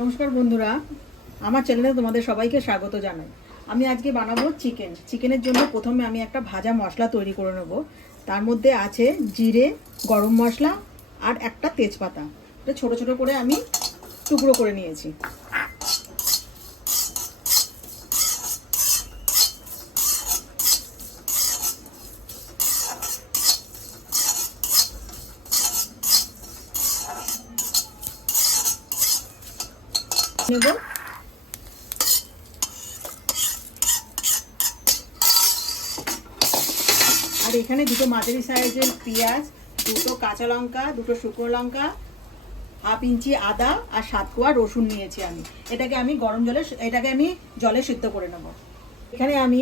নমস্কার বন্ধুরা, আমার চ্যানেলে তোমাদের সবাইকে স্বাগত জানাই। আমি আজকে বানাবো চিকেনের জন্য প্রথমে আমি একটা ভাজা মশলা তৈরি করে নেব। তার মধ্যে আছে জিরে, গরম মশলা আর একটা তেজপাতা। এটা ছোট ছোট করে আমি টুকরো করে নিয়েছি। নেব আর এখানে দুটো মাঝারি সাইজের পেঁয়াজ, দুটো কাঁচা লঙ্কা, দুটো শুকনো লঙ্কা, হাফ ইঞ্চি আদা আর 7 কোয়া রসুন নিয়েছি আমি। এটাকে আমি জলে সিদ্ধ করে নেব। এখানে আমি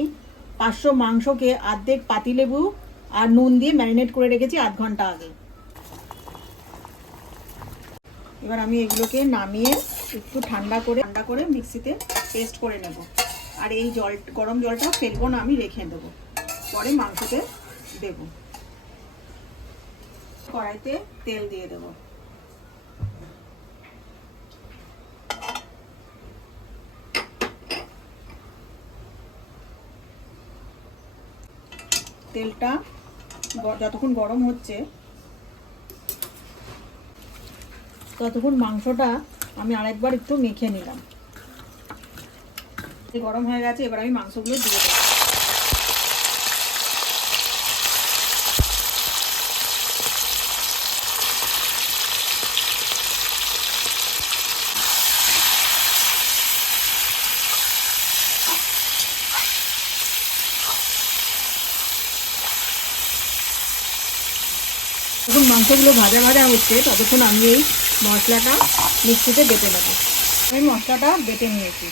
500 মাংসকে অর্ধেক পাতিলেবু আর নুন দিয়ে ম্যারিনেট করে রেখেছি আধ ঘন্টা আগে। এবার আমি এগুলোকে নামিয়ে একটু ঠান্ডা করে মিক্সিতে পেস্ট করে নেব। আর এই গরম জলটা ফেলবো না, আমি রেখে দেবো, পরে মাংসতে দেব। কড়াইতে তেল দিয়ে দেব। তেলটা যতক্ষণ গরম হচ্ছে ততক্ষণ মাংসটা আমি আরেকবার একটু মেখে নিলাম। গরম হয়ে গেছে, এবার আমি মাংসগুলো দিয়ে দেবো। যখন মাংসগুলো ভাজা ভাজা হচ্ছে ততক্ষণ আমি এই মশলাটা মিক্সিতে বেটে নেব। আমি মশলাটা বেটে নিয়েছি।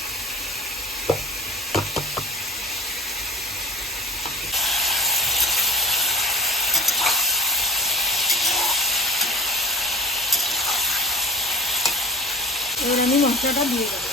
এবার আমি মশলাটা দিয়ে দেবো।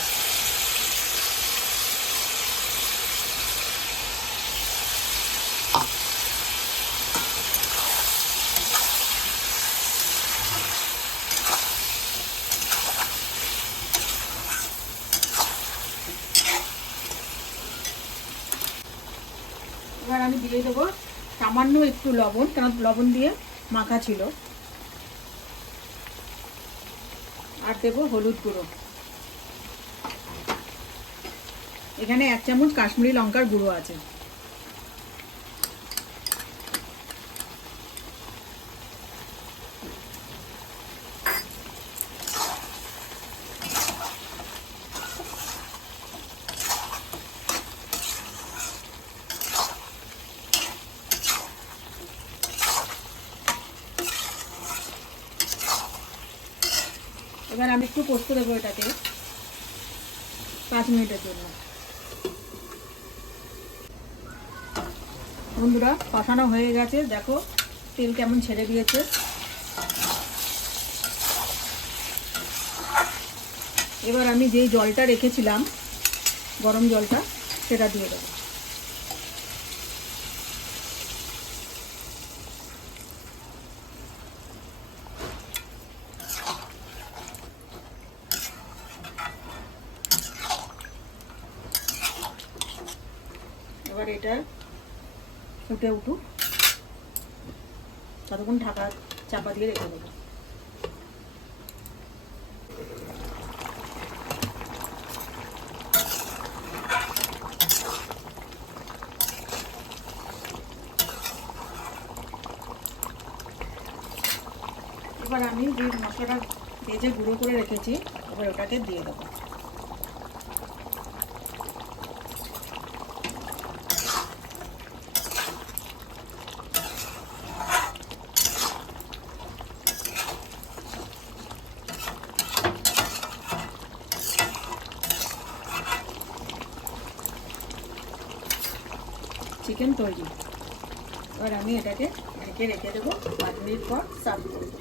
এবার আমি দিয়ে দেবো সামান্য একটু লবণ, কারণ লবণ দিয়ে মাখা ছিল। আর দেবো হলুদ গুঁড়ো। এখানে 1 চামচ কাশ্মীরি লঙ্কার গুঁড়ো আছে। এবার আমি একটু কষতে দেবো এটাকে 5 মিনিটের জন্য। বন্ধুরা, কষানো হয়ে গেছে, দেখো তেল কেমন ছেড়ে দিয়েছে। এবার আমি যেই জলটা রেখেছিলাম, গরম জলটা, সেটা দিয়ে দেবো। এবার এটা ফুটে উঠুক, ততক্ষণ চাপা দিয়ে রেখে দেবো। এবার আমি যে মশলাটা ভেজে গুঁড়ো করে রেখেছি, এবার ওটাকে দিয়ে দেবো। চিকেন তৈরি। এবার আমি এটাকে ঢেকে রেখে দেবো। 5 মিনিট পর সার্ভ করব।